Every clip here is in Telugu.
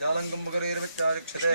जालंगुम्बकरीर्विचारिक्षते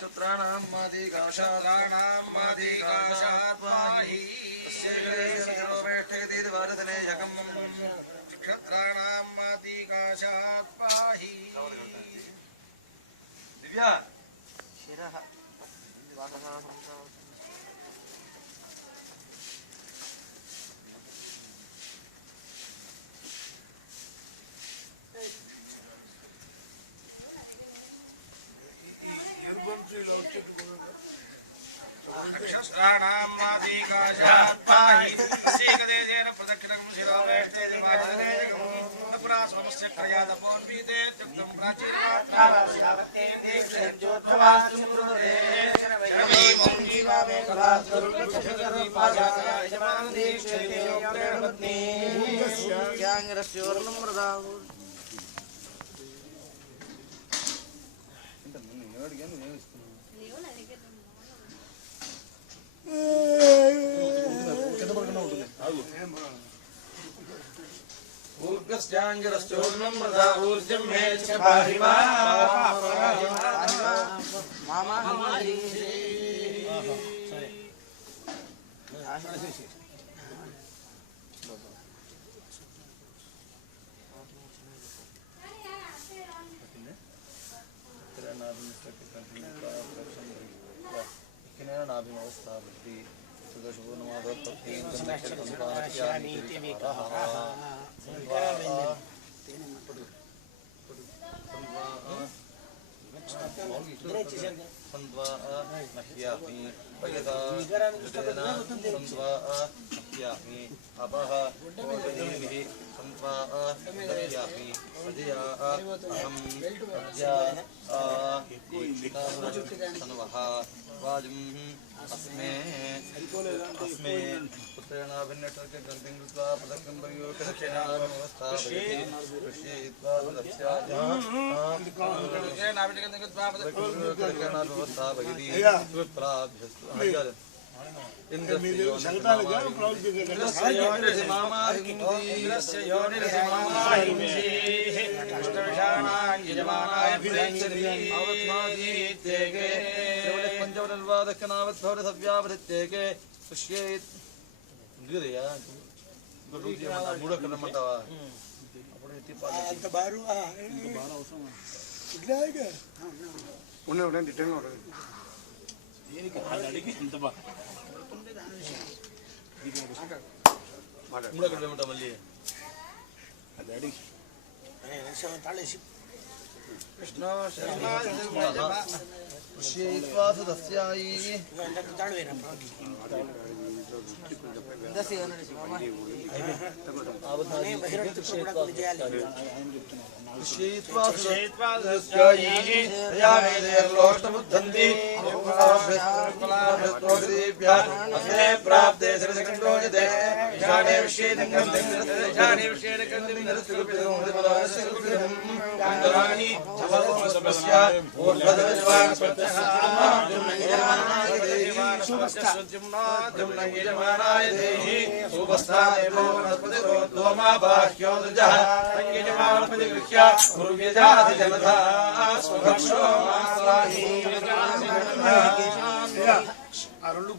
नक्षत्राणां मादिकाशालानां मादिकाशात्पाहि तस्यैवेष्ठयति भारतने यकम् नक्षत्राणां मादिकाशात्पाहि दिव्या शिरः नक्षत्राणां मादिकाशात्पाहि तस्यैकदेशेन प्रदक्षिणं शिरोवेष्ठयति भारतने यकम् पुरा समस्य क्रयादपोन्वीते त्युक्तं प्राचीनमात्रावस्यावत्तेन दीक्षेत्योद्भवास्तुमृते शरवीमं जीवामे कलात्करुणक्षकरी पाजाता यजमानं दीक्षेते योगेण पत्नी ज्ञाङ्गरस्योर्णं मृदाहु ऊर्गस्याङ्गरस्योर्णं मृदा ऊर्जं मे च पाहि मामा अस्मे पुत्रेणाभिन्नटके ग्रन्थिं कृत्वा पदकं परियोगदक्षिणावस्था पश्येत्वा दक्षिणावस्था भगिनी प्राभ्यस्तु पंचवदल्वादक्षिणावद्भवदव्यावृत्तेके पश्येत् మూడక్కడమంటావా అప్పుడు అంత బారు అవసరం ఉండండి రిటర్న్ ఉంటుంది ఇంత మూడక్కడమంటా మళ్ళీ అది అడిగి తాళేసి కృష్ణ पश्येत्वा तस्यायि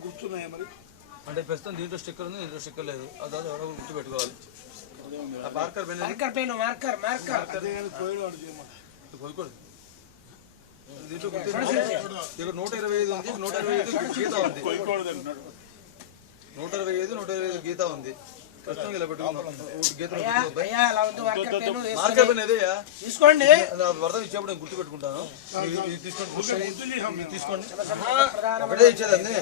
గుర్తున్నాయి మరి అంటే ప్రస్తుతం దీంట్లో స్టిక్కర్ ఉంది, దీంట్లో స్టిక్కర్ లేదు. అది ఎవరో గుర్తు పెట్టుకోవాలి. మార్కర్ పెన్ మార్కర్ పోయకూడదు. దీంట్లో 125 ఉంది, 125 గీత ఉంది, 125 గీత ఉంది. ప్రస్తుతం ఇలా పెట్టుకుందాం గీతలు మార్కర్ తీసుకోండి. పెన్ ఏదయ్యా వరద ఇచ్చేప్పుడు నేను గుర్తు పెట్టుకుంటాను ఇది తీసుకోండి ఒకటే ఇచ్చేదండి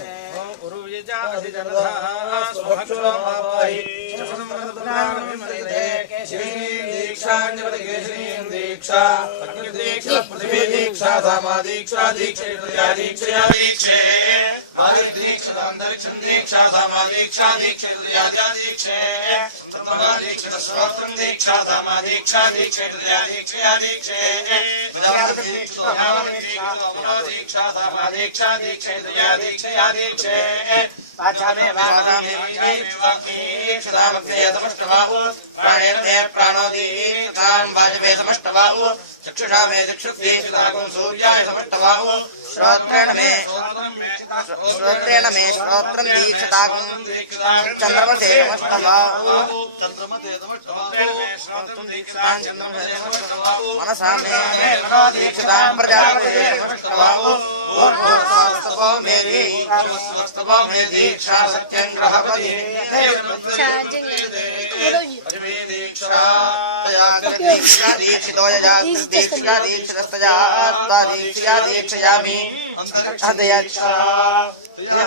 चक्षुषा मे चक्षुर्दीक्षिताकं सूर्याय समष्टबाहु श्रोत्रेण मे श्रोत्रं दीक्षिताकं चन्द्रमसे समष्टबाहु मनसा मे दीक्षितां प्रजापते समष्टबाहु ऊर्ध्वस्तवो मे दीक्षा सत्यं ग्रहपति दीक्षितो दीक्षिका दीक्षितस्तया दीक्षया दीक्षयामि अन्तरिक्षदीक्षा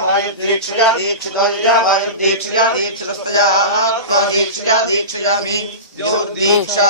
वायुर्दीक्षया दीक्षितो वायुर्दीक्षया दीक्षितस्तया दीक्षया दीक्षयामि द्योर्दीक्षा